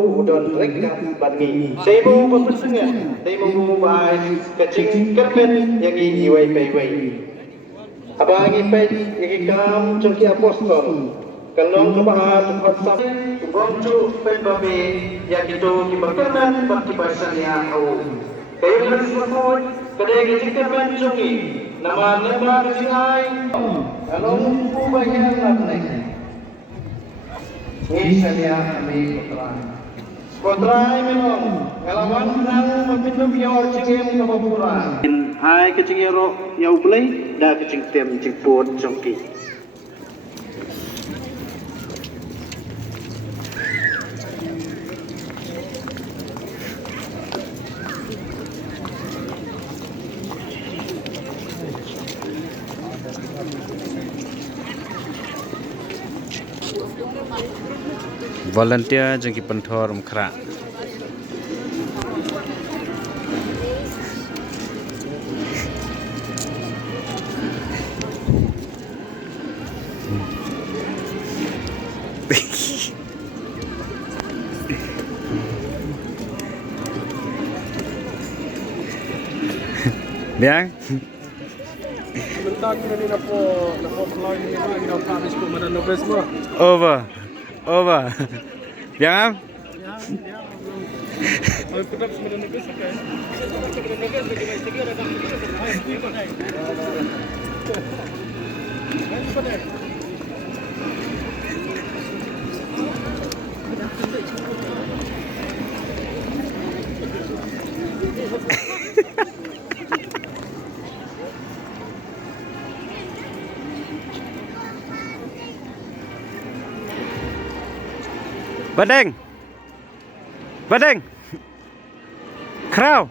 udon rekat bangi seibu berpesengan seibu bai kecing kermen yang iwai peiwai abangi pei yang kam cengki apostol kalong kebahat tempat sampai kubongcu pei babi yang itu kibakerman bak kibasan yang au kayu harus berkut kedai kecing kermen cengki nama kecing ai kalong kubayan lapnek ini saya kami Kontrai memang ngalaman nang mapindu biar cingem ke babura. Hai kecing yaro yau belai dah kecing tem cing pot congki. Volunteer jengki pentor mkra. Biang? Sebentar ni napo keluar ni lagi nak habis pun mana nobles semua. Over. Biang? Kalau tetap sebenarnya nobles kan. Badeng. Krau.